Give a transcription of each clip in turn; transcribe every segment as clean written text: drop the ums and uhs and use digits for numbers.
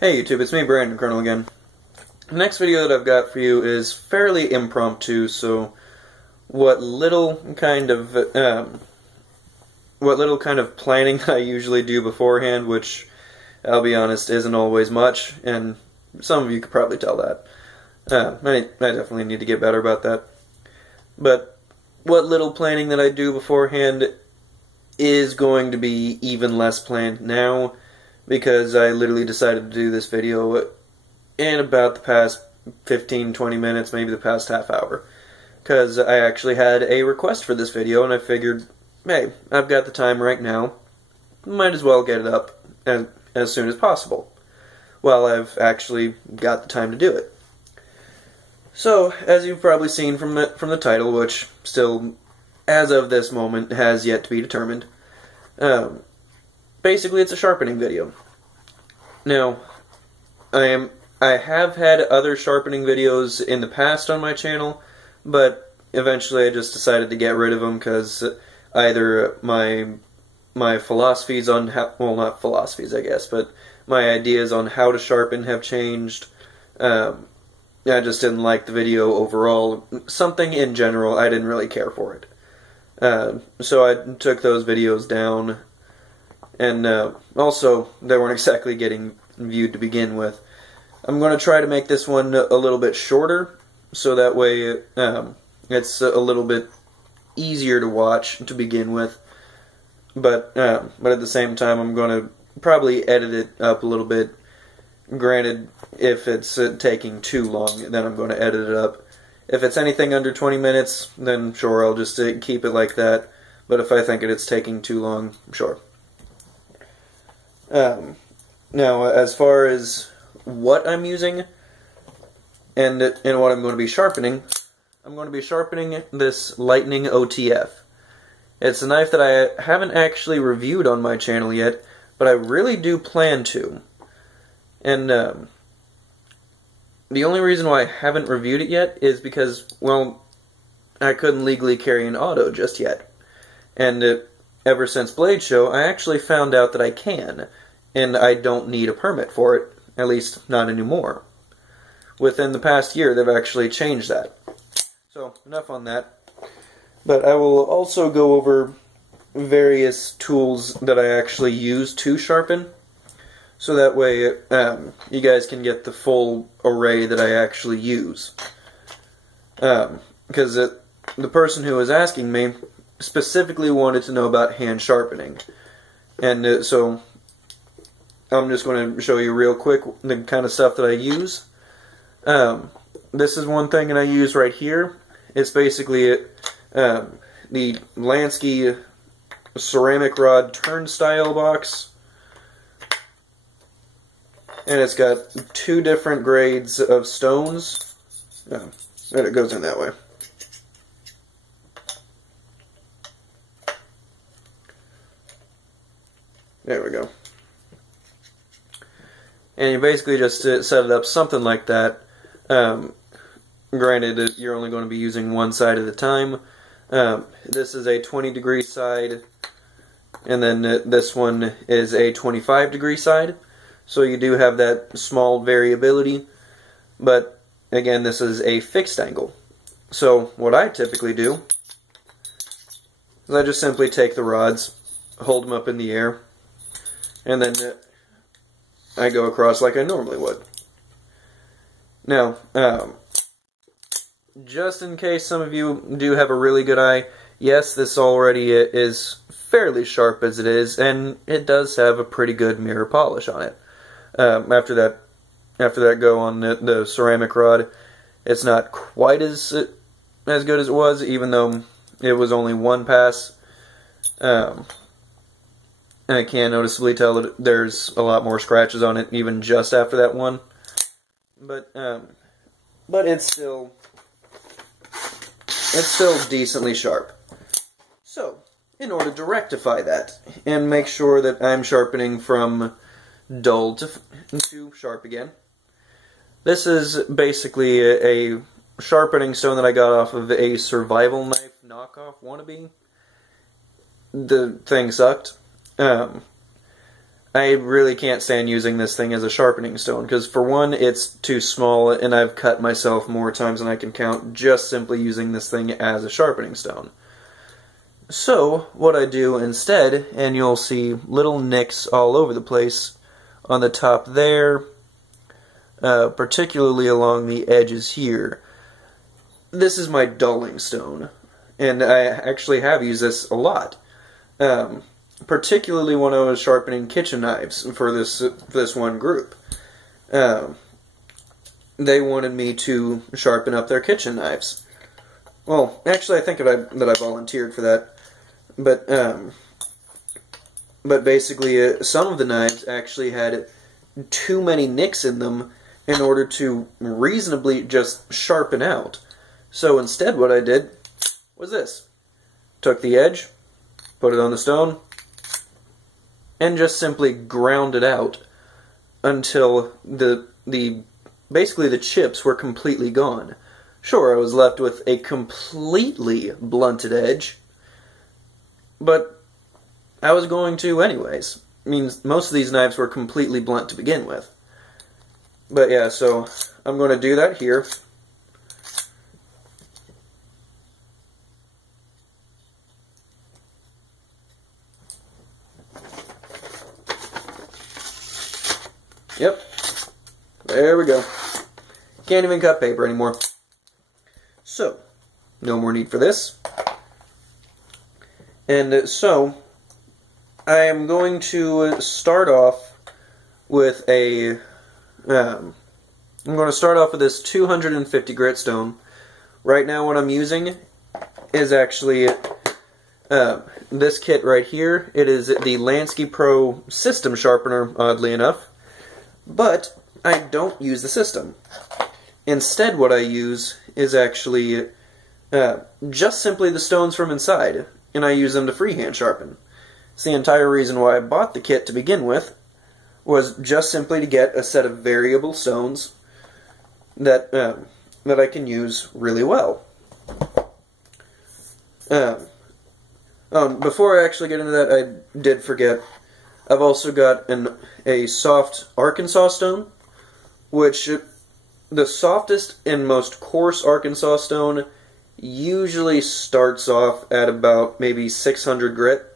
Hey YouTube, it's me, Brandon Colonel again. The next video that I've got for you is fairly impromptu, so what little kind of planning I usually do beforehand, which I'll be honest isn't always much, and some of you could probably tell that. I definitely need to get better about that. But what little planning that I do beforehand is going to be even less planned now, because I literally decided to do this video in about the past 15-20 minutes, maybe the past half hour. Because I actually had a request for this video, and I figured, hey, I've got the time right now, might as well get it up as soon as possible. Well, I've actually got the time to do it. So, as you've probably seen from the title, which still, as of this moment, has yet to be determined, basically, it's a sharpening video. Now, I have had other sharpening videos in the past on my channel, but eventually I just decided to get rid of them because either my philosophies on how, well, not philosophies, I guess, but my ideas on how to sharpen have changed. I just didn't like the video overall. Something in general, I didn't really care for it. So I took those videos down. And also, they weren't exactly getting viewed to begin with. I'm going to try to make this one a little bit shorter, so that way it's a little bit easier to watch to begin with. But at the same time, I'm going to probably edit it up a little bit. Granted, if it's taking too long, then I'm going to edit it up. If it's anything under 20 minutes, then sure, I'll just keep it like that. But if I think it's taking too long, sure. Now, as far as what I'm using and what I'm going to be sharpening, I'm going to be sharpening this Lightning OTF. It's a knife that I haven't actually reviewed on my channel yet, but I really do plan to. And the only reason why I haven't reviewed it yet is because, well, I couldn't legally carry an auto just yet. And ever since Blade Show, I actually found out that I can. And I don't need a permit for it, at least not anymore. Within the past year, they've actually changed that. So, enough on that. But I will also go over various tools that I actually use to sharpen, so that way you guys can get the full array that I actually use. Because the person who was asking me specifically wanted to know about hand sharpening. And so I'm just going to show you real quick the kind of stuff that I use. This is one thing that I use right here. It's basically the Lansky ceramic rod turnstile box. And it's got two different grades of stones. And it goes in that way. There we go. And you basically just set it up something like that. Granted, you're only going to be using one side at a time. This is a 20-degree side, and then this one is a 25-degree side. So you do have that small variability, but again, this is a fixed angle. So what I typically do is I just simply take the rods, hold them up in the air, and then I go across like I normally would. Now, just in case some of you do have a really good eye, yes, this already is fairly sharp as it is, and it does have a pretty good mirror polish on it. After that go on the ceramic rod, it's not quite as good as it was, even though it was only one pass. And I can noticeably tell that there's a lot more scratches on it, even just after that one. But it's still decently sharp. So, in order to rectify that and make sure that I'm sharpening from dull to sharp again, this is basically a sharpening stone that I got off of a survival knife knockoff wannabe. The thing sucked. I really can't stand using this thing as a sharpening stone, because for one, it's too small, and I've cut myself more times than I can count just simply using this thing as a sharpening stone. So, what I do instead, and you'll see little nicks all over the place on the top there, particularly along the edges here. This is my dulling stone, and I actually have used this a lot. Particularly when I was sharpening kitchen knives for this one group. They wanted me to sharpen up their kitchen knives. Well, actually, I think that I volunteered for that. But basically, some of the knives actually had too many nicks in them in order to reasonably just sharpen out. So instead, what I did was this: took the edge, put it on the stone, and just simply ground it out until basically the chips were completely gone. Sure, I was left with a completely blunted edge, but I was going to anyways. I mean, most of these knives were completely blunt to begin with. But yeah, so I'm going to do that here. Yep, there we go. Can't even cut paper anymore. So, no more need for this. And so, I am going to start off with I'm going to start off with this 250 grit stone. Right now what I'm using is actually this kit right here. It is the Lansky Pro System Sharpener, oddly enough. But I don't use the system. Instead, what I use is actually just simply the stones from inside, and I use them to freehand sharpen. It's the entire reason why I bought the kit to begin with, was just simply to get a set of variable stones that I can use really well. Before I actually get into that, I did forget. I've also got a soft Arkansas stone, which the softest and most coarse Arkansas stone usually starts off at about maybe 600 grit,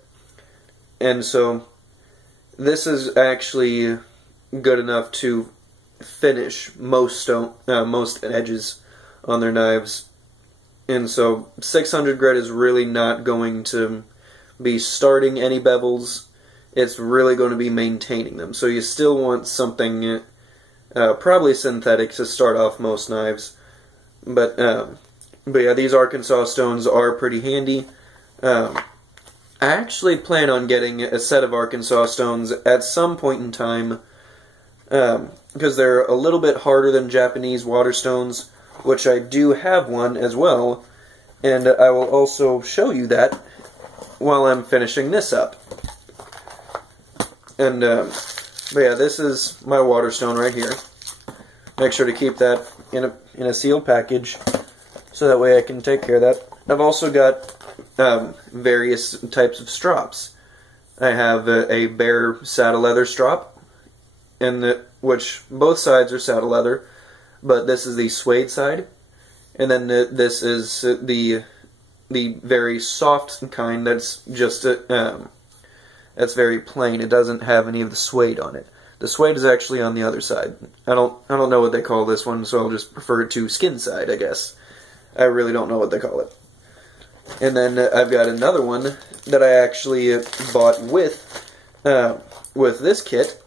and so this is actually good enough to finish most edges on their knives, and so 600 grit is really not going to be starting any bevels. It's really going to be maintaining them. So you still want something probably synthetic to start off most knives. But yeah, these Arkansas stones are pretty handy. I actually plan on getting a set of Arkansas stones at some point in time, because they're a little bit harder than Japanese water stones, which I do have one as well, and I will also show you that while I'm finishing this up. And, but yeah, this is my water stone right here. Make sure to keep that in a sealed package, so that way I can take care of that. I've also got various types of strops. I have a bare saddle leather strop, which both sides are saddle leather, but this is the suede side, and then this is the very soft kind that's just that's very plain. It doesn't have any of the suede on it. The suede is actually on the other side. I don't know what they call this one, so I'll just refer it to skin side, I guess. I really don't know what they call it. And then I've got another one that I actually bought with this kit,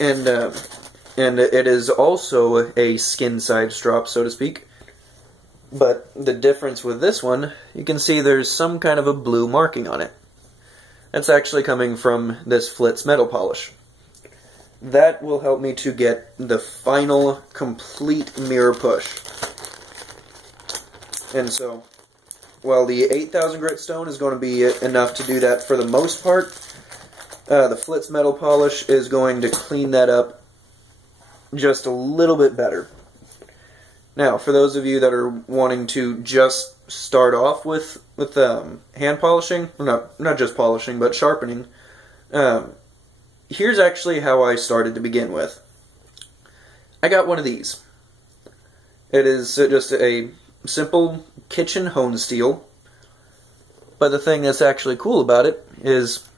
and it is also a skin side strop, so to speak. But the difference with this one, you can see there's some kind of a blue marking on it. That's actually coming from this Flitz metal polish. That will help me to get the final complete mirror push. And so, while the 8,000 grit stone is going to be enough to do that for the most part, the Flitz metal polish is going to clean that up just a little bit better. Now, for those of you that are wanting to just start off with hand polishing, or not just polishing, but sharpening, Here's actually how I started to begin with. I got one of these. It is just a simple kitchen hone steel, but the thing that's actually cool about it is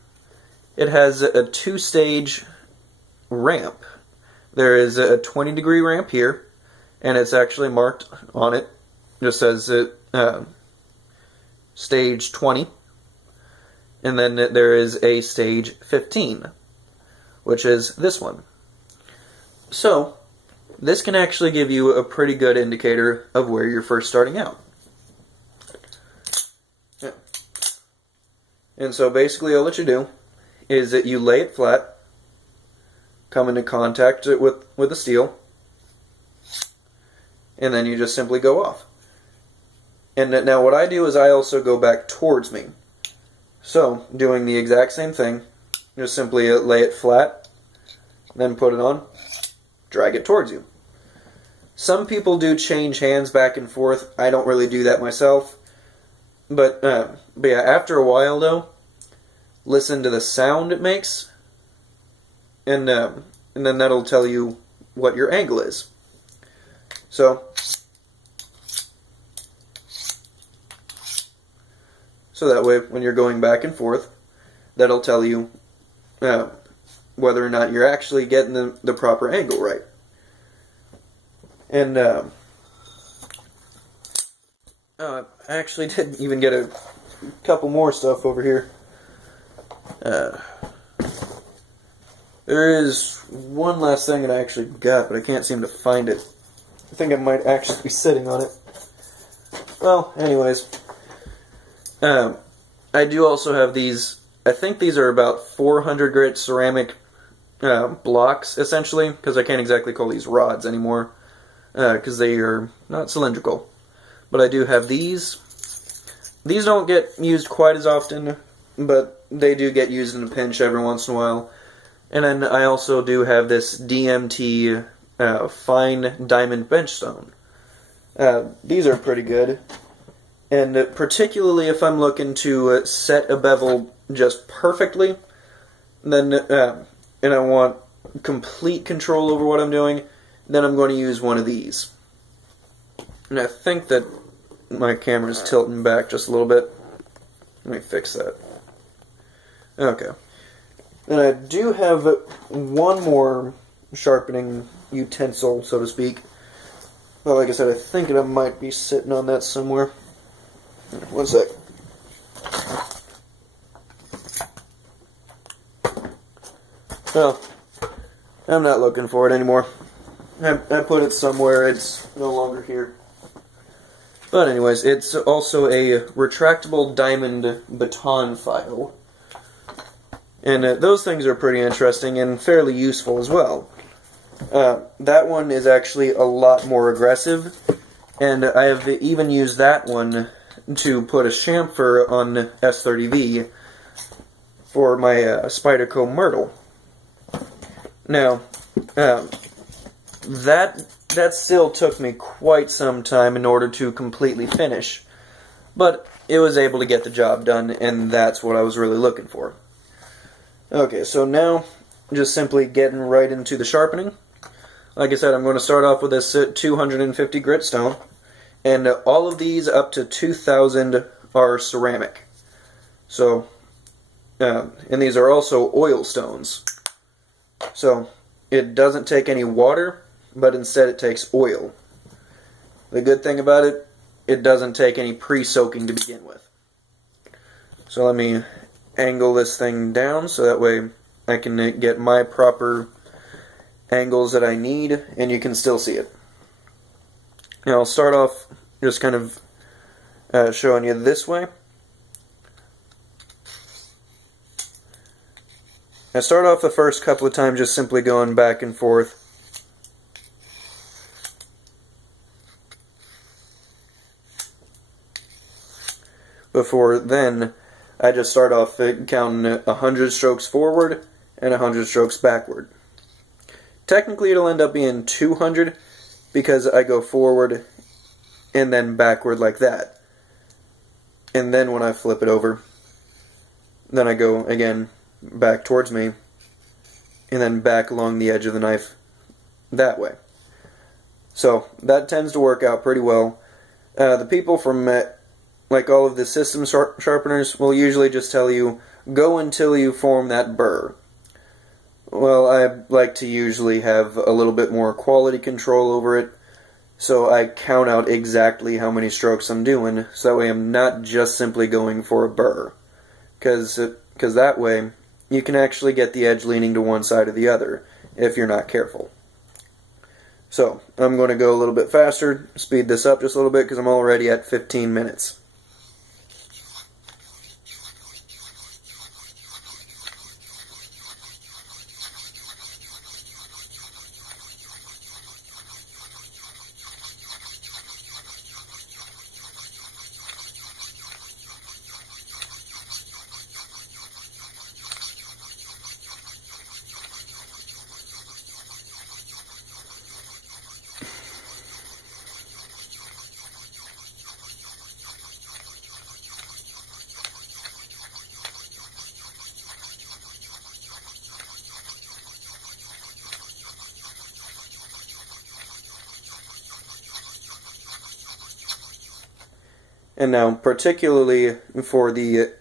it has a 2-stage ramp. There is a 20-degree ramp here, and it's actually marked on it. Just says stage 20, and then there is a stage 15, which is this one. So this can actually give you a pretty good indicator of where you're first starting out. Yeah. And so basically all that you do is that you lay it flat, come into contact with the steel, and then you just simply go off. And now what I do is I also go back towards me. So, doing the exact same thing, just simply lay it flat, then put it on, drag it towards you. Some people do change hands back and forth. I don't really do that myself. But yeah, after a while though, listen to the sound it makes, and then that'll tell you what your angle is. So that way, when you're going back and forth, that'll tell you whether or not you're actually getting the proper angle right. And I actually did even get a couple more stuff over here. There is one last thing that I actually got, but I can't seem to find it. I think it might actually be sitting on it. Well, anyways, I do also have these. I think these are about 400 grit ceramic blocks, essentially, because I can't exactly call these rods anymore, because they are not cylindrical. But I do have these. These don't get used quite as often, but they do get used in a pinch every once in a while. And then I also do have this DMT fine diamond bench stone. These are pretty good. And particularly if I'm looking to set a bevel just perfectly, then and I want complete control over what I'm doing, then I'm going to use one of these. And I think that my camera's tilting back just a little bit. Let me fix that. Okay. And I do have one more sharpening utensil, so to speak. But like I said, I think it might be sitting on that somewhere. One sec. Well, I'm not looking for it anymore. I put it somewhere, it's no longer here. But anyways, it's also a retractable diamond baton file. And those things are pretty interesting and fairly useful as well. That one is actually a lot more aggressive, and I have even used that one to put a chamfer on S30V for my Spyderco Myrtle. Now, that still took me quite some time in order to completely finish, but it was able to get the job done, and that's what I was really looking for. Okay, so now, just simply getting right into the sharpening. Like I said, I'm going to start off with this 250 grit stone, and all of these up to 2,000 are ceramic. So, and these are also oil stones. So, it doesn't take any water, but instead it takes oil. The good thing about it, it doesn't take any pre-soaking to begin with. So let me angle this thing down so that way I can get my proper angles that I need, and you can still see it. Now I'll start off just kind of showing you this way. I start off the first couple of times just simply going back and forth. Before then, I just start off counting 100 strokes forward and 100 strokes backward. Technically it'll end up being 200 because I go forward and then backward like that. And then when I flip it over, then I go again back towards me, and then back along the edge of the knife that way. So that tends to work out pretty well. The people from like all of the system sharpeners will usually just tell you, go until you form that burr. Well, I like to usually have a little bit more quality control over it, so I count out exactly how many strokes I'm doing, so that way I'm not just simply going for a burr. Because that way, you can actually get the edge leaning to one side or the other, if you're not careful. So, I'm going to go a little bit faster, speed this up just a little bit, because I'm already at 15 minutes. And now, particularly for the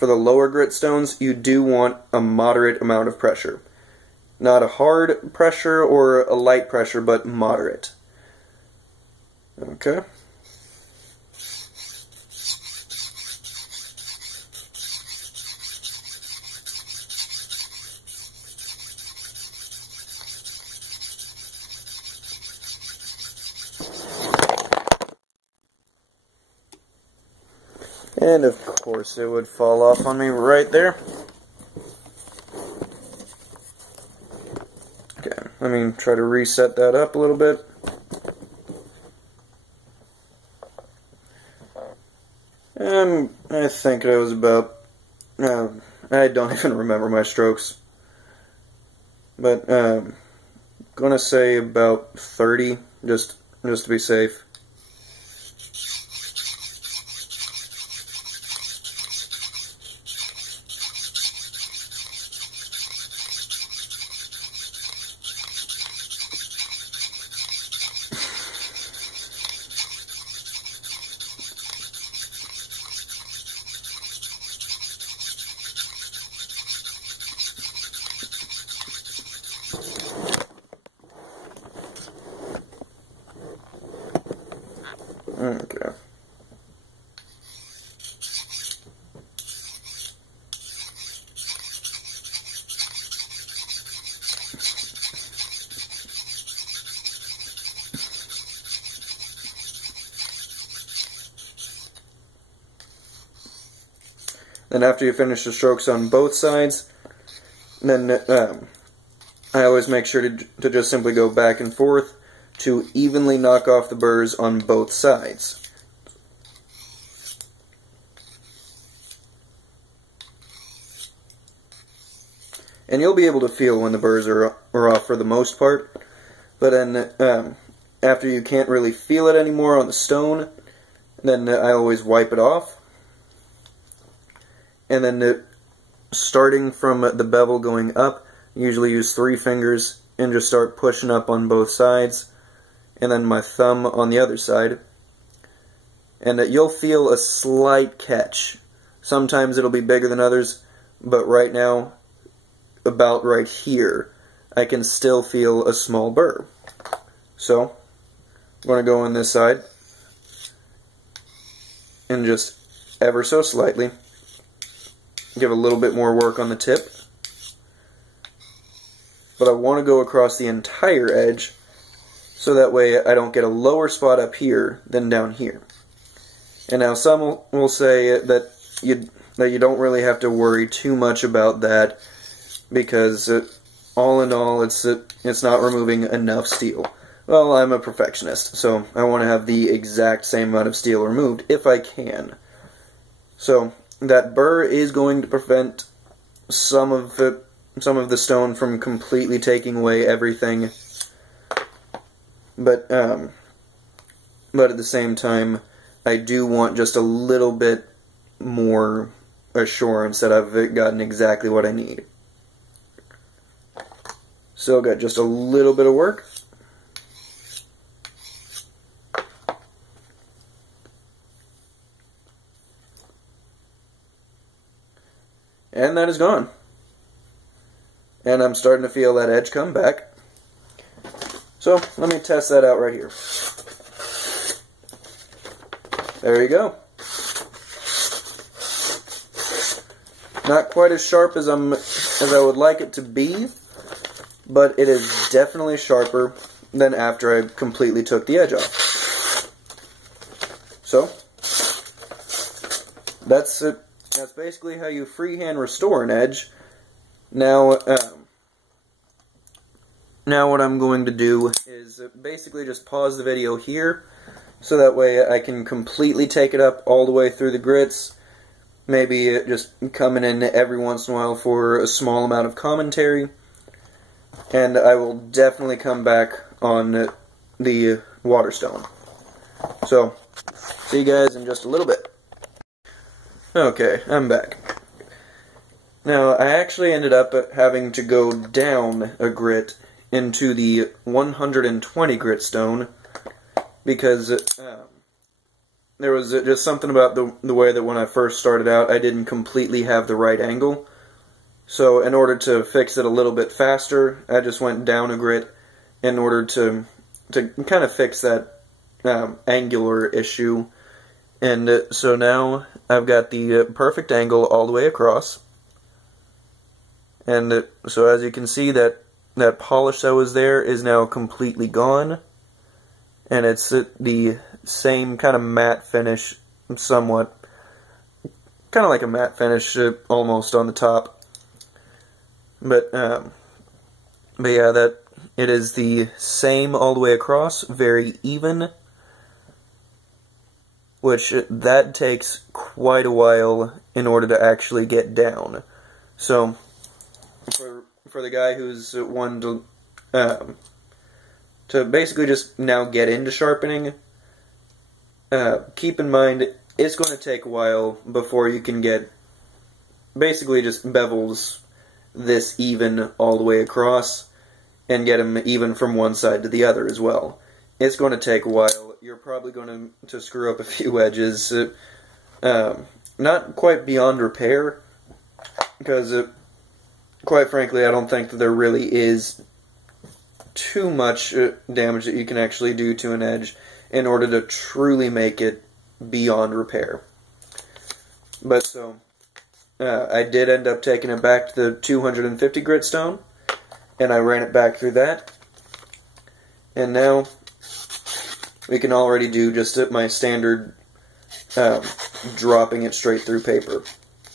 lower grit stones, you do want a moderate amount of pressure. Not a hard pressure or a light pressure, but moderate. Okay. And of course it would fall off on me right there. Okay, let me try to reset that up a little bit. I think I was about, I don't even remember my strokes. But, gonna say about 30, just to be safe. Okay. Then after you finish the strokes on both sides, then I always make sure to just simply go back and forth to evenly knock off the burrs on both sides. And you'll be able to feel when the burrs are off for the most part, but then after you can't really feel it anymore on the stone, then I always wipe it off. And then starting from the bevel going up, usually use 3 fingers and just start pushing up on both sides, and then my thumb on the other side. And you'll feel a slight catch. Sometimes it'll be bigger than others, but right now, about right here, I can still feel a small burr. So, I'm going to go on this side, and just ever so slightly give a little bit more work on the tip. But I want to go across the entire edge, so that way I don't get a lower spot up here than down here. And now some will say that you don't really have to worry too much about that, because all in all it's not removing enough steel. Well, I'm a perfectionist, so I want to have the exact same amount of steel removed if I can. So that burr is going to prevent some of the stone from completely taking away everything. But at the same time, I do want just a little bit more assurance that I've gotten exactly what I need. Still got just a little bit of work. And that is gone. And I'm starting to feel that edge come back. So, let me test that out right here. There you go. Not quite as sharp as I would like it to be, but it is definitely sharper than after I completely took the edge off. So, that's it. That's basically how you freehand restore an edge. Now what I'm going to do is basically just pause the video here, so that way I can completely take it up all the way through the grits, maybe just coming in every once in a while for a small amount of commentary, and I will definitely come back on the Waterstone. So, see you guys in just a little bit. Okay, I'm back. Now, I actually ended up having to go down a grit into the 120 grit stone because there was just something about the way that when I first started out, I didn't completely have the right angle. So in order to fix it a little bit faster, I just went down a grit in order to kind of fix that angular issue. And so now I've got the perfect angle all the way across. And so as you can see, that polish that was there is now completely gone. And it's the same kind of matte finish, somewhat. Kind of like a matte finish almost on the top. But yeah, that it is the same all the way across, very even. Which, that takes quite a while in order to actually get down. So, for the guy who's wanting to basically just now get into sharpening, keep in mind, it's going to take a while before you can get basically just bevels this even all the way across, and get them even from one side to the other as well. It's going to take a while. You're probably going to screw up a few edges, not quite beyond repair, because quite frankly I don't think that there really is too much damage that you can actually do to an edge in order to truly make it beyond repair. But so, I did end up taking it back to the 250 grit stone, and I ran it back through that, and now we can already do just my standard dropping it straight through paper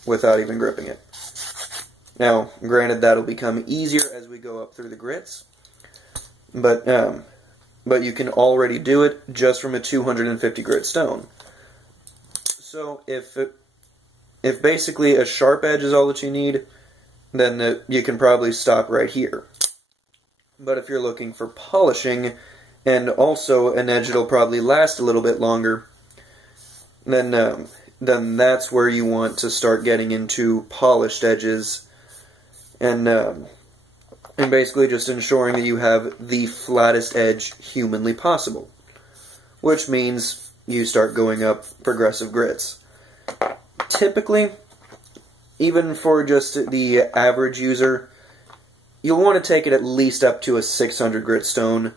without even gripping it. Now, granted, that'll become easier as we go up through the grits, but you can already do it just from a 250 grit stone. So if basically a sharp edge is all that you need, then you can probably stop right here. But if you're looking for polishing, and also an edge that'll probably last a little bit longer, then that's where you want to start getting into polished edges, and basically just ensuring that you have the flattest edge humanly possible, which means you start going up progressive grits. Typically, even for just the average user, you'll want to take it at least up to a 600 grit stone,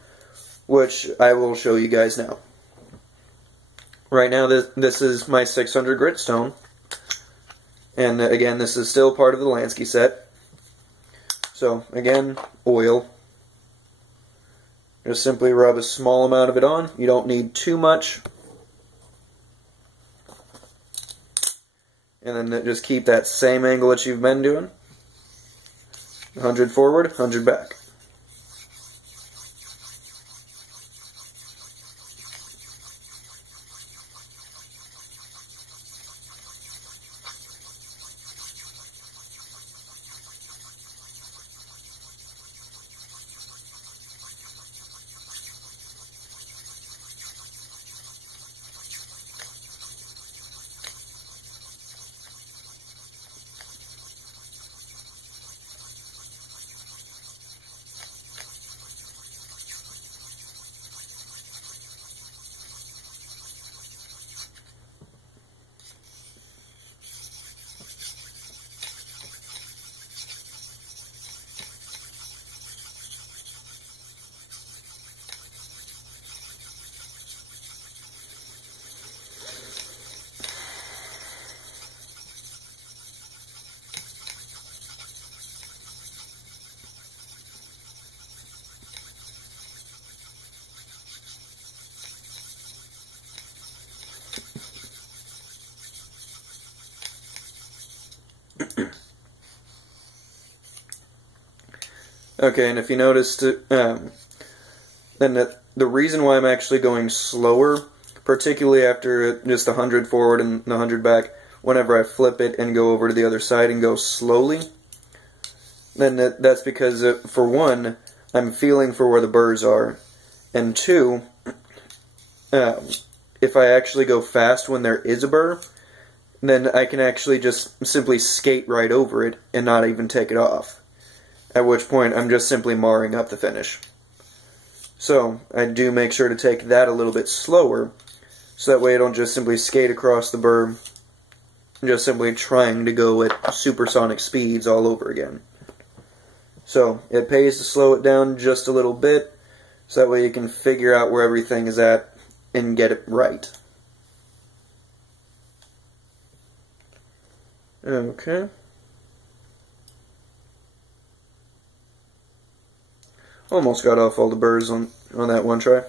which I will show you guys now. Right now, this is my 600 grit stone, and again, this is still part of the Lansky set. So, again, oil. Just simply rub a small amount of it on. You don't need too much. And then just keep that same angle that you've been doing. 100 forward, 100 back. Okay, and if you noticed, then the reason why I'm actually going slower, particularly after just 100 forward and 100 back, whenever I flip it and go over to the other side and go slowly, then that's because, for one, I'm feeling for where the burrs are, and two, if I actually go fast when there is a burr, then I can actually just simply skate right over it and not even take it off. At which point, I'm just simply marring up the finish. So, I do make sure to take that a little bit slower, so that way I don't just simply skate across the burr, just simply trying to go at supersonic speeds all over again. So, it pays to slow it down just a little bit, so that way you can figure out where everything is at and get it right. Okay. Almost got off all the burrs on that one try.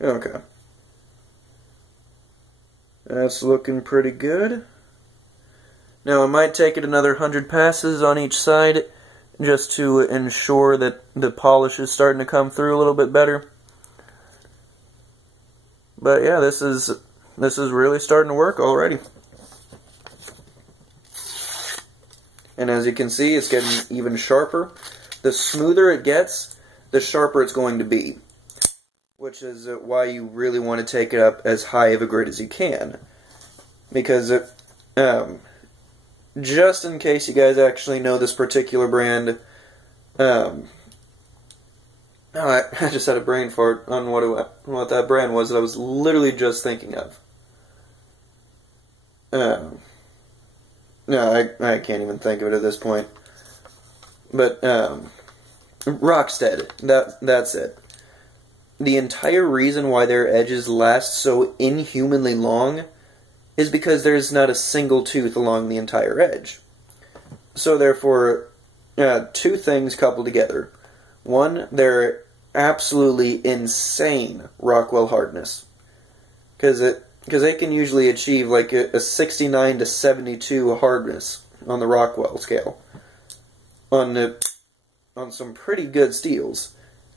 Okay. That's looking pretty good. Now I might take it another 100 passes on each side just to ensure that the polish is starting to come through a little bit better. But yeah, this is really starting to work already. And as you can see, it's getting even sharper. The smoother it gets, the sharper it's going to be. Which is why you really want to take it up as high of a grit as you can. Because, just in case you guys actually know this particular brand, I just had a brain fart on what that brand was that I was literally just thinking of. No, I can't even think of it at this point. But, Rockstead, that's it. The entire reason why their edges last so inhumanly long is because there's not a single tooth along the entire edge. So therefore, two things coupled together. One, they're absolutely insane Rockwell hardness. Because they can usually achieve like a 69 to 72 hardness on the Rockwell scale. On some pretty good steels.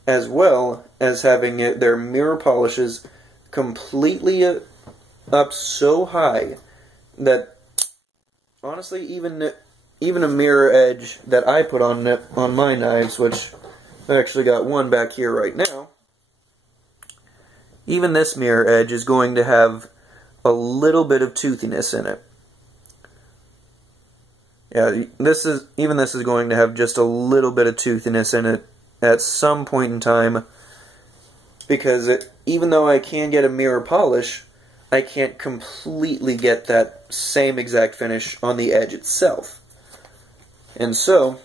As well as having their mirror polishes completely up so high that, honestly, even a mirror edge that I put on my knives, which I actually got one back here right now, even this mirror edge is going to have a little bit of toothiness in it. Yeah, this is going to have just a little bit of toothiness in it at some point in time, because even though I can get a mirror polish, I can't completely get that same exact finish on the edge itself. And so,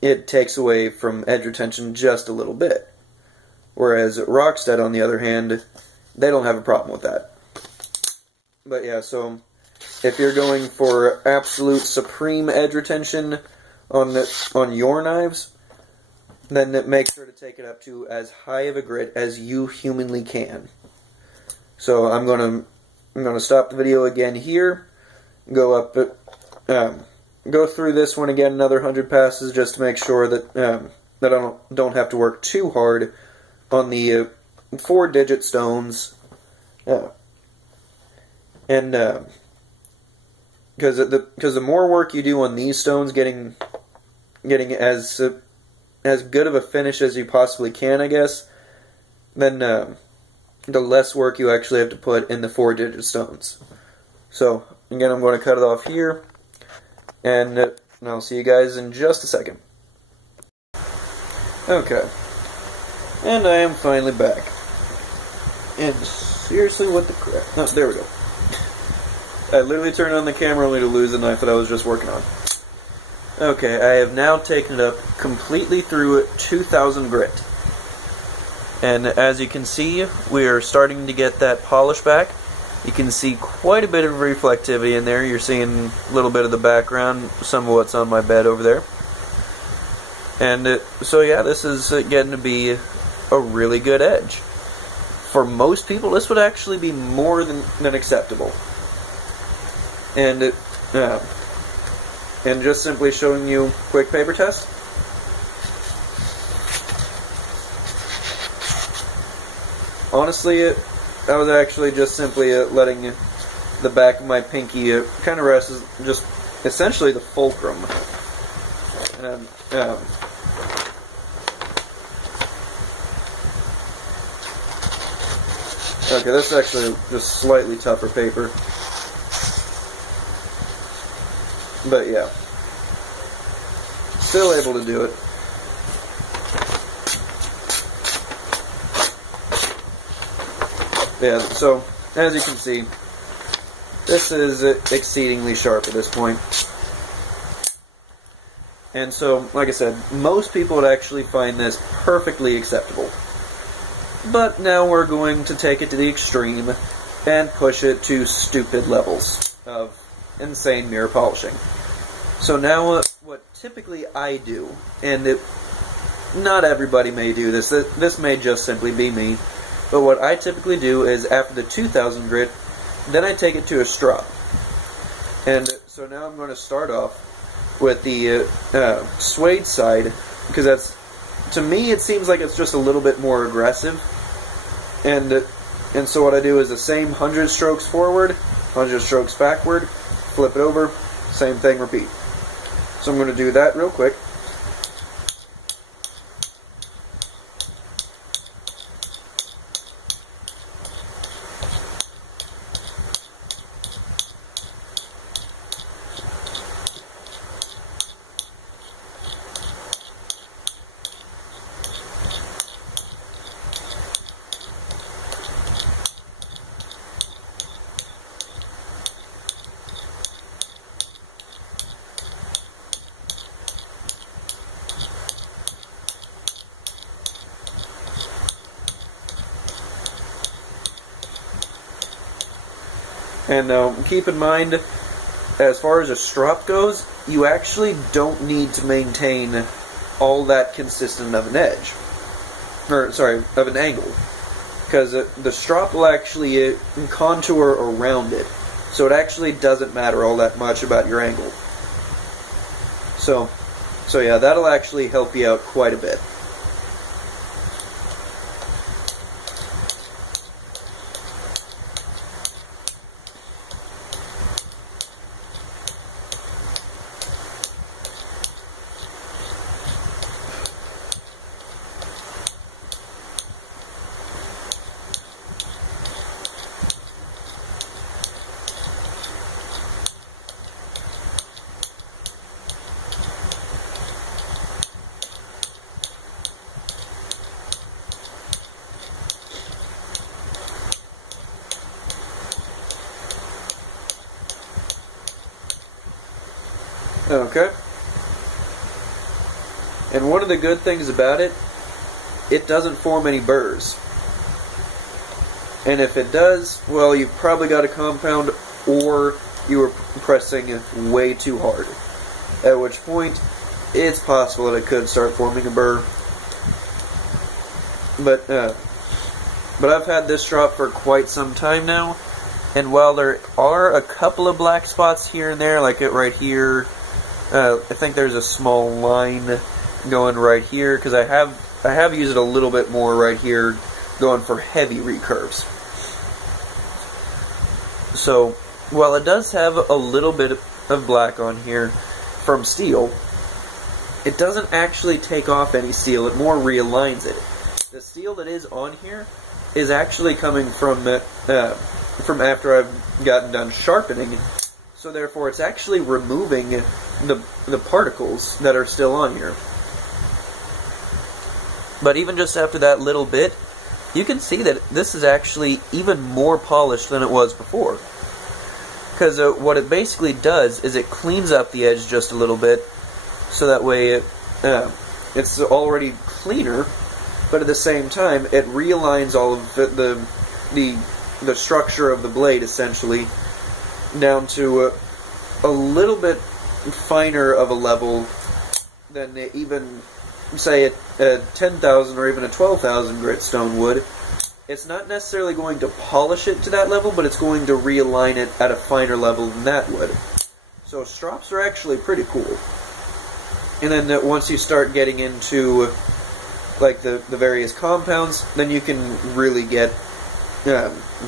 it takes away from edge retention just a little bit. Whereas Rockstead, on the other hand, they don't have a problem with that. But yeah, so if you're going for absolute supreme edge retention on your knives, then make sure to take it up to as high of a grit as you humanly can. So I'm gonna stop the video again here, go up, go through this one again another 100 passes just to make sure that that I don't have to work too hard on the 4-digit stones, and because the more work you do on these stones, getting as good of a finish as you possibly can, I guess, then the less work you actually have to put in the 4-digit stones. So, again, I'm going to cut it off here, and I'll see you guys in just a second. Okay. And I am finally back. And seriously, what the crap? Oh, there we go. I literally turned on the camera only to lose the knife that I was just working on. Okay, I have now taken it up completely through 2000 grit. And as you can see, we are starting to get that polish back. You can see quite a bit of reflectivity in there. You're seeing a little bit of the background, some of what's on my bed over there. And so yeah, this is getting to be a really good edge. For most people, this would actually be more than acceptable. And just simply showing you quick paper test. Honestly, I was actually just simply letting the back of my pinky kind of rest as just essentially the fulcrum. Okay, this is actually just slightly tougher paper. But yeah, still able to do it. Yeah, so as you can see, this is exceedingly sharp at this point. And so, like I said, most people would actually find this perfectly acceptable. But now we're going to take it to the extreme and push it to stupid levels of insane mirror polishing. So now what typically I do, and not everybody may do this, this may just simply be me, but what I typically do is after the 2000 grit, then I take it to a strop. And so now I'm going to start off with the suede side, because that's, to me it seems like it's just a little bit more aggressive. And so what I do is the same 100 strokes forward, 100 strokes backward, flip it over, same thing, repeat. So I'm going to do that real quick. And keep in mind, as far as a strop goes, you actually don't need to maintain all that consistent of an edge. Or, sorry, of an angle. Because the strop will actually contour around it. So it actually doesn't matter all that much about your angle. So yeah, that'll actually help you out quite a bit. Okay. And one of the good things about it, it doesn't form any burrs. And if it does, well, you've probably got a compound, or you were pressing way too hard. At which point, it's possible that it could start forming a burr. But I've had this strop for quite some time now, and while there are a couple of black spots here and there, like it right here, I think there's a small line going right here, because I have used it a little bit more right here, going for heavy recurves. So, while it does have a little bit of black on here from steel, it doesn't actually take off any steel, it more realigns it. The steel that is on here is actually coming from after I've gotten done sharpening, so therefore it's actually removing the particles that are still on here. But even just after that little bit, you can see that this is actually even more polished than it was before. Because what it basically does is it cleans up the edge just a little bit, so that way it's already cleaner, but at the same time it realigns all of the structure of the blade essentially down to a little bit finer of a level than even say a 10,000 or even a 12,000 grit stone would, it's not necessarily going to polish it to that level, but it's going to realign it at a finer level than that would. So strops are actually pretty cool. And then once you start getting into like the various compounds, then you can really get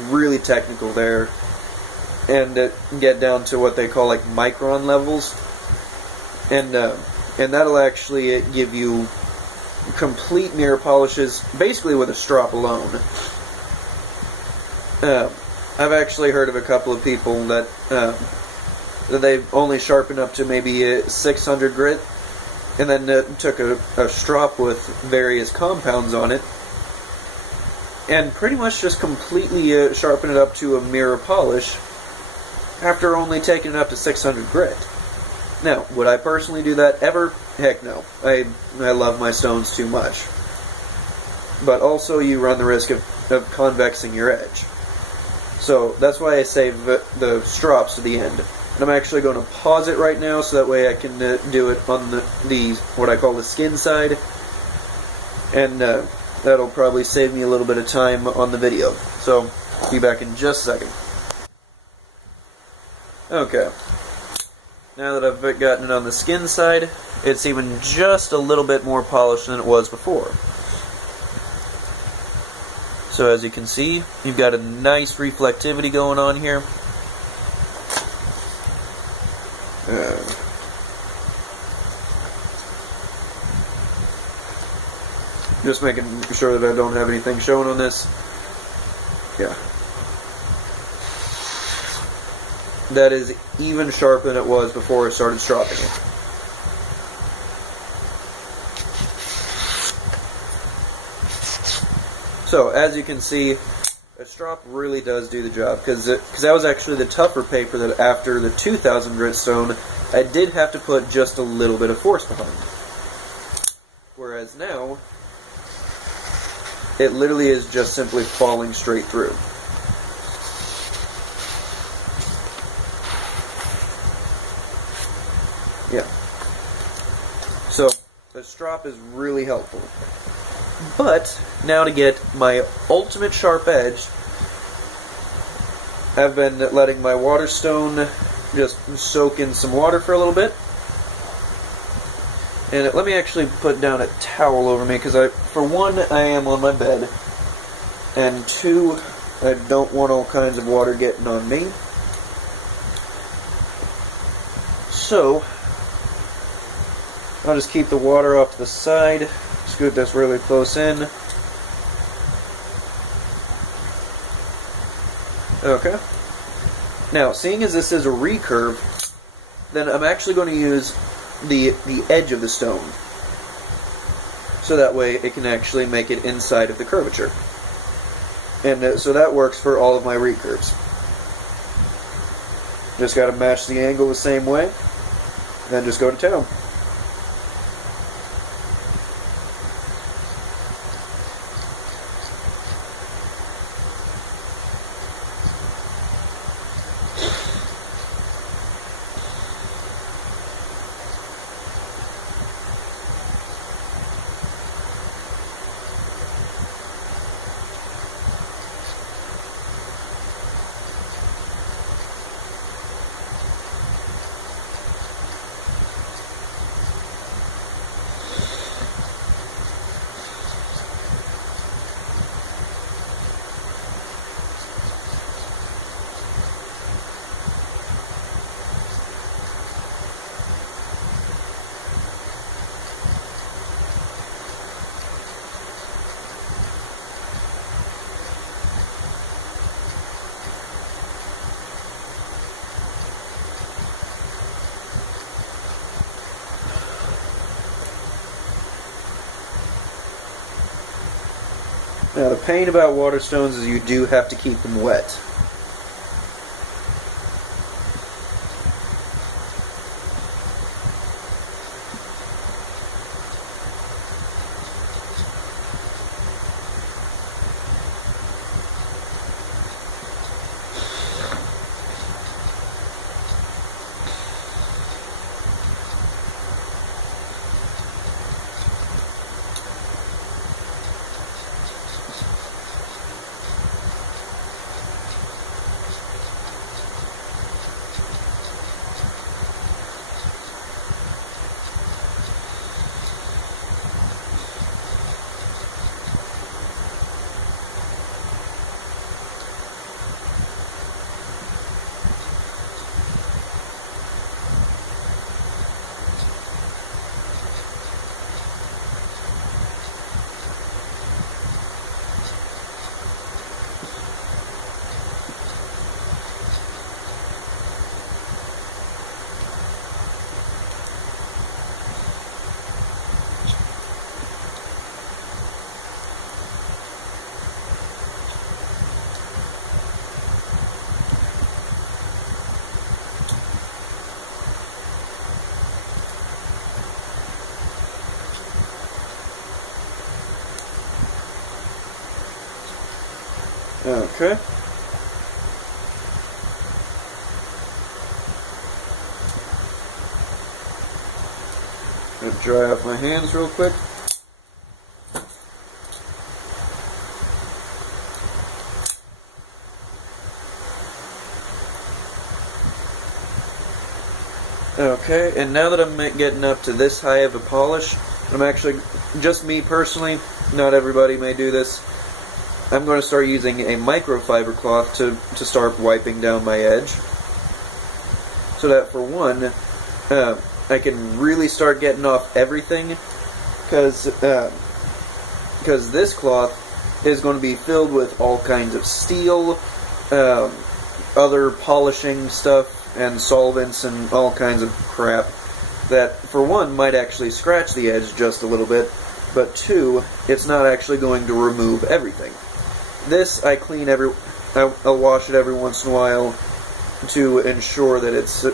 really technical there and get down to what they call like micron levels. And that'll actually give you complete mirror polishes basically with a strop alone. I've actually heard of a couple of people that they've only sharpened up to maybe 600 grit and then took a strop with various compounds on it and pretty much just completely sharpened it up to a mirror polish after only taking it up to 600 grit. Now, would I personally do that ever? Heck no. I love my stones too much. But also you run the risk of convexing your edge. So that's why I save the strops to the end. And I'm actually going to pause it right now so that way I can do it on the what I call the skin side. And that'll probably save me a little bit of time on the video. So, be back in just a second. Okay. Now that I've gotten it on the skin side, it's even just a little bit more polished than it was before. So as you can see, you've got a nice reflectivity going on here. Just making sure that I don't have anything showing on this. Yeah. That is even sharper than it was before I started stropping it. So, as you can see, a strop really does do the job, because that was actually the tougher paper that after the 2,000 grit stone, I did have to put just a little bit of force behind. Whereas now, it literally is just simply falling straight through. Yeah. So, the strop is really helpful. But, now to get my ultimate sharp edge, I've been letting my water stone just soak in some water for a little bit. And let me actually put down a towel over me, because for one, I am on my bed, and two, I don't want all kinds of water getting on me. So, I'll just keep the water off to the side, scoot this really close in. Okay. Now, seeing as this is a recurve, then I'm actually going to use the edge of the stone, so that way it can actually make it inside of the curvature. And so that works for all of my recurves. Just got to match the angle the same way, then just go to town. Now, the pain about water stones is you do have to keep them wet. Okay. Gonna dry off my hands real quick. Okay, and now that I'm getting up to this high of a polish, I'm actually, just me personally, not everybody may do this, I'm going to start using a microfiber cloth to start wiping down my edge. So that, for one, I can really start getting off everything, because this cloth is going to be filled with all kinds of steel, other polishing stuff, and solvents and all kinds of crap that, for one, might actually scratch the edge just a little bit, but two, it's not actually going to remove everything. This, I clean I'll wash it every once in a while to ensure that it's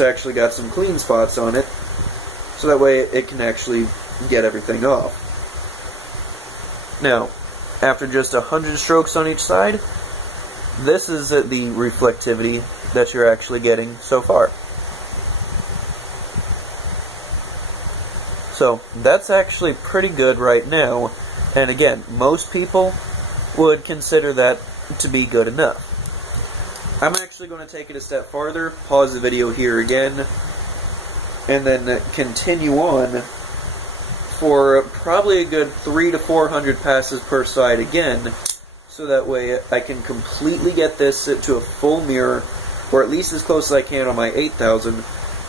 actually got some clean spots on it, so that way it can actually get everything off. Now, after just 100 strokes on each side, this is the reflectivity that you're actually getting so far. So that's actually pretty good right now, and again, most people would consider that to be good enough. I'm actually going to take it a step farther, pause the video here again, and then continue on for probably a good 300 to 400 passes per side again, so that way I can completely get this to a full mirror, or at least as close as I can on my 8000,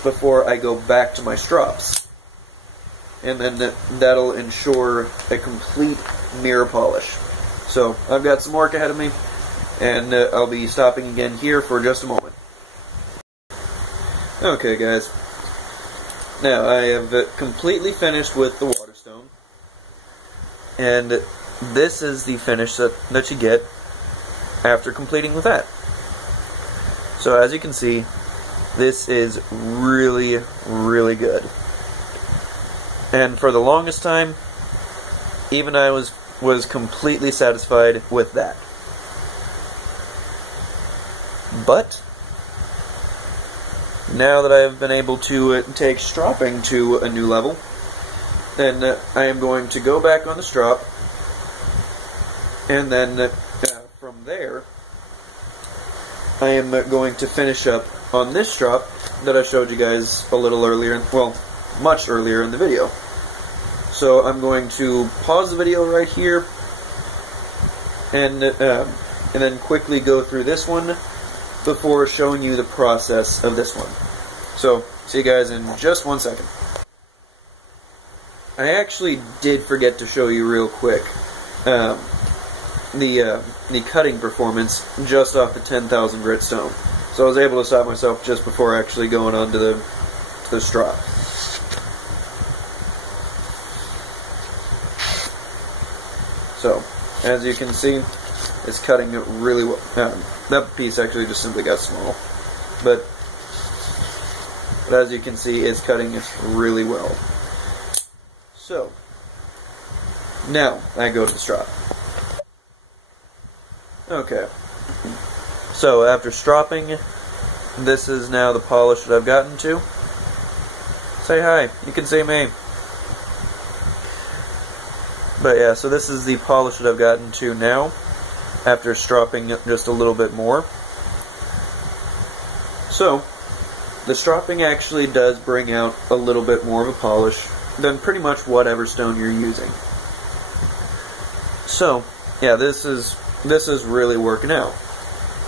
before I go back to my strops. And then that'll ensure a complete mirror polish. So I've got some work ahead of me, and I'll be stopping again here for just a moment. Okay guys, now I have completely finished with the Waterstone, and this is the finish that you get after completing with that. So as you can see, this is really, really good. And for the longest time, even I was completely satisfied with that. But now that I have been able to take stropping to a new level, then I am going to go back on the strop, and then from there, I am going to finish up on this strop that I showed you guys a little earlier, well, much earlier in the video. So I'm going to pause the video right here, and then quickly go through this one before showing you the process of this one. So, see you guys in just 1 second. I actually did forget to show you real quick the cutting performance just off the 10,000 grit stone. So I was able to stop myself just before actually going on to the strop. So, as you can see, it's cutting it really well. That piece actually just simply got small. But as you can see, it's cutting it really well. So, now I go to the strop. Okay. So, after stropping, this is now the polish that I've gotten to. Say hi. You can say me. But yeah, so this is the polish that I've gotten to now, after stropping just a little bit more. So, the stropping actually does bring out a little bit more of a polish than pretty much whatever stone you're using. So, yeah, this is really working out.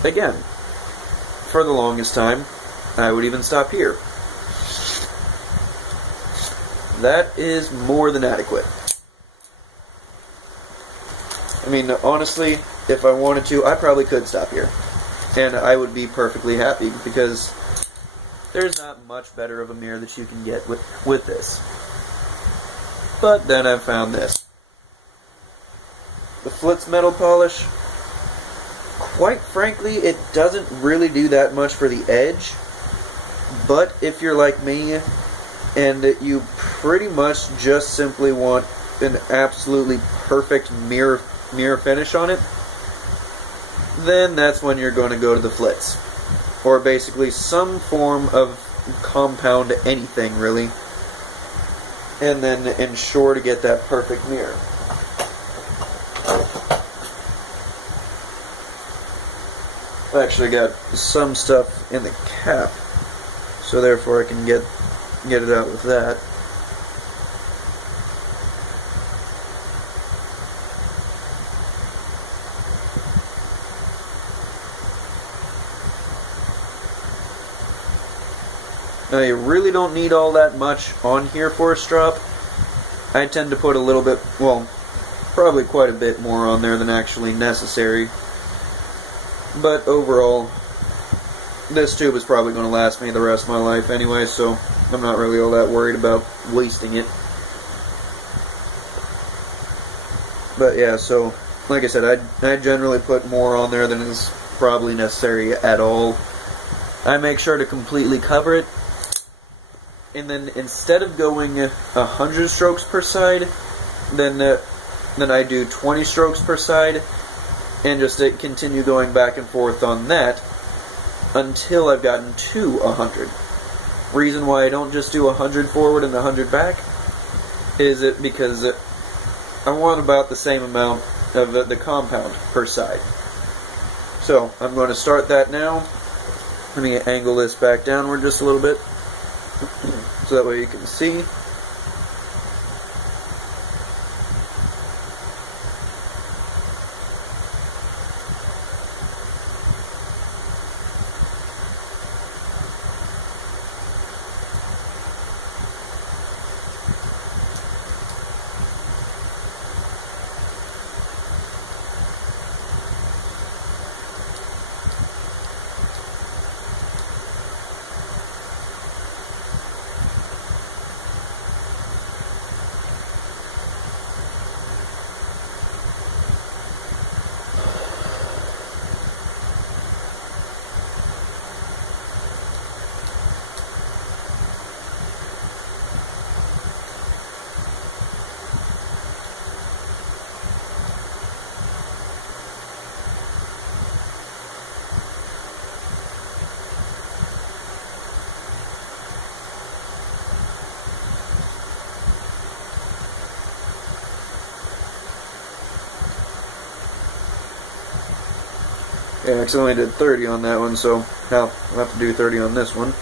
Again, for the longest time, I would even stop here. That is more than adequate. I mean, honestly, if I wanted to, I probably could stop here. And I would be perfectly happy, because there's not much better of a mirror that you can get with this. But then I've found this. The Flitz metal polish, quite frankly, it doesn't really do that much for the edge. But if you're like me, and you pretty much just simply want an absolutely perfect mirror mirror finish on it, then that's when you're going to go to the flits. Or basically some form of compound anything, really. And then ensure to get that perfect mirror. I actually got some stuff in the cap, so therefore I can get it out with that. Now you really don't need all that much on here for a strop. I tend to put a little bit, well, probably quite a bit more on there than actually necessary. But overall, this tube is probably going to last me the rest of my life anyway, so I'm not really all that worried about wasting it. But yeah, so, like I said, I generally put more on there than is probably necessary at all. I make sure to completely cover it. And then instead of going 100 strokes per side, then I do 20 strokes per side, and just continue going back and forth on that until I've gotten to 100. Reason why I don't just do 100 forward and 100 back is it because I want about the same amount of the compound per side. So I'm going to start that now. Let me angle this back downward just a little bit, so that way you can see. Yeah, I accidentally did 30 on that one, so I'll have to do 30 on this one.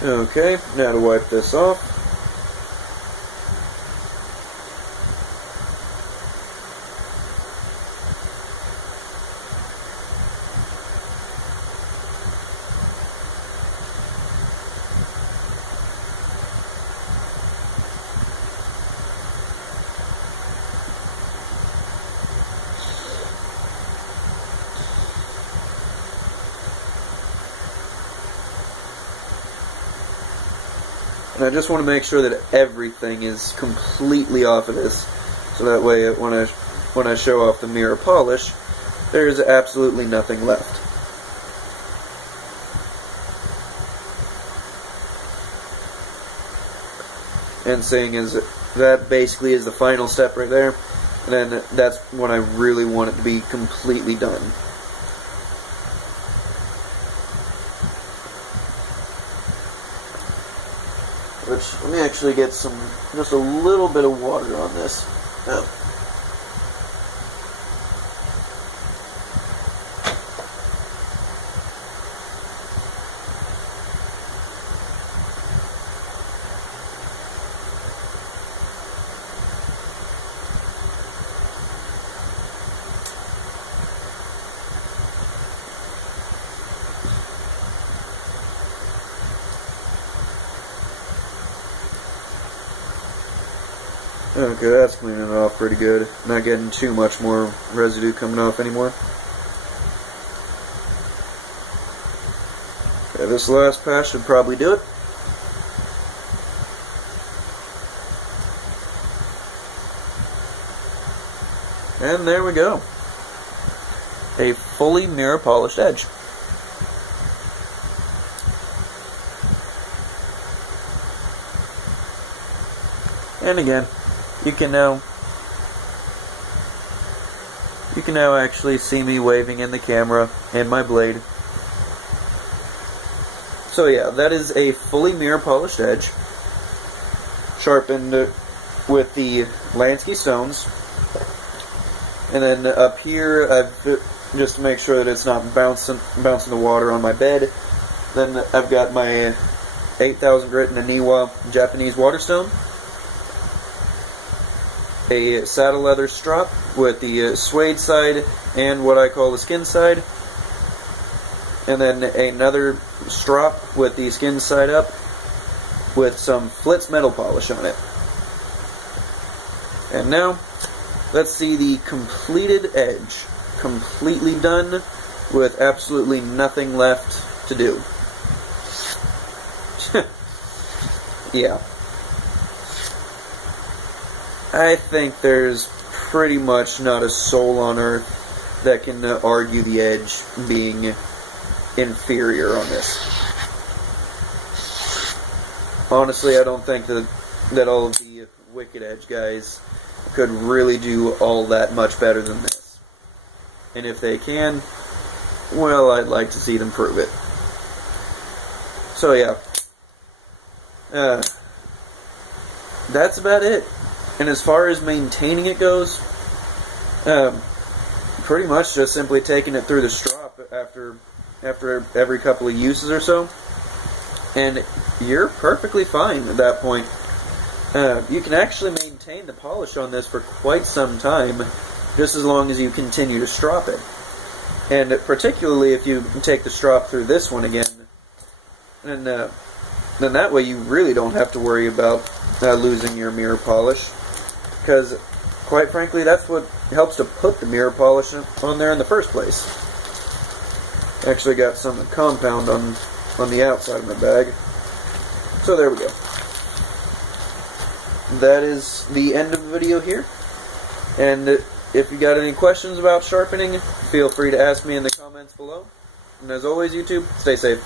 Okay, now to wipe this off. And I just want to make sure that everything is completely off of this, so that way when I show off the mirror polish, there's absolutely nothing left. And seeing as that basically is the final step right there, then that's when I really want it to be completely done. Which, let me actually get just a little bit of water on this. Okay, that's cleaning it off pretty good. Not getting too much more residue coming off anymore. Okay, this last pass should probably do it. And there we go. A fully mirror polished edge. And again, you can now actually see me waving in the camera and my blade. So yeah, that is a fully mirror polished edge, sharpened with the Lansky stones. And then up here, just to make sure that it's not bouncing the water on my bed, then I've got my 8000 grit Naniwa Japanese waterstone, a saddle leather strop with the suede side and what I call the skin side, and then another strop with the skin side up with some Flitz metal polish on it. And now, let's see the completed edge. Completely done with absolutely nothing left to do. Yeah. I think there's pretty much not a soul on earth that can argue the edge being inferior on this. Honestly, I don't think that all of the Wicked Edge guys could really do all that much better than this. And if they can, well, I'd like to see them prove it. So yeah. That's about it. And as far as maintaining it goes, pretty much just simply taking it through the strop after every couple of uses or so, and you're perfectly fine at that point. You can actually maintain the polish on this for quite some time, just as long as you continue to strop it. And particularly if you take the strop through this one again, and then that way you really don't have to worry about losing your mirror polish. Because, quite frankly, that's what helps to put the mirror polish on there in the first place. Actually got some compound on the outside of my bag. So there we go. That is the end of the video here. And if you got any questions about sharpening, feel free to ask me in the comments below. And as always, YouTube, stay safe.